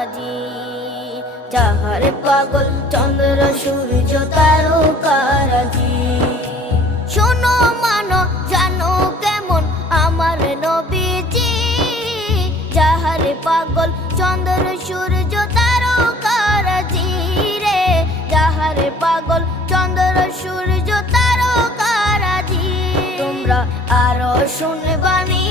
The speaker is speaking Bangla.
তারাজি, যাহার পাগল চন্দ্র সূর্য তারকারাজি। শোনো মানো জানো কেমন আমার নবীজি, যাহার পাগল চন্দ্র সূর্য তারকারাজি রে, যাহার পাগল চন্দ্র সূর্য তারকারাজি। তোমরা আরো শুনবানি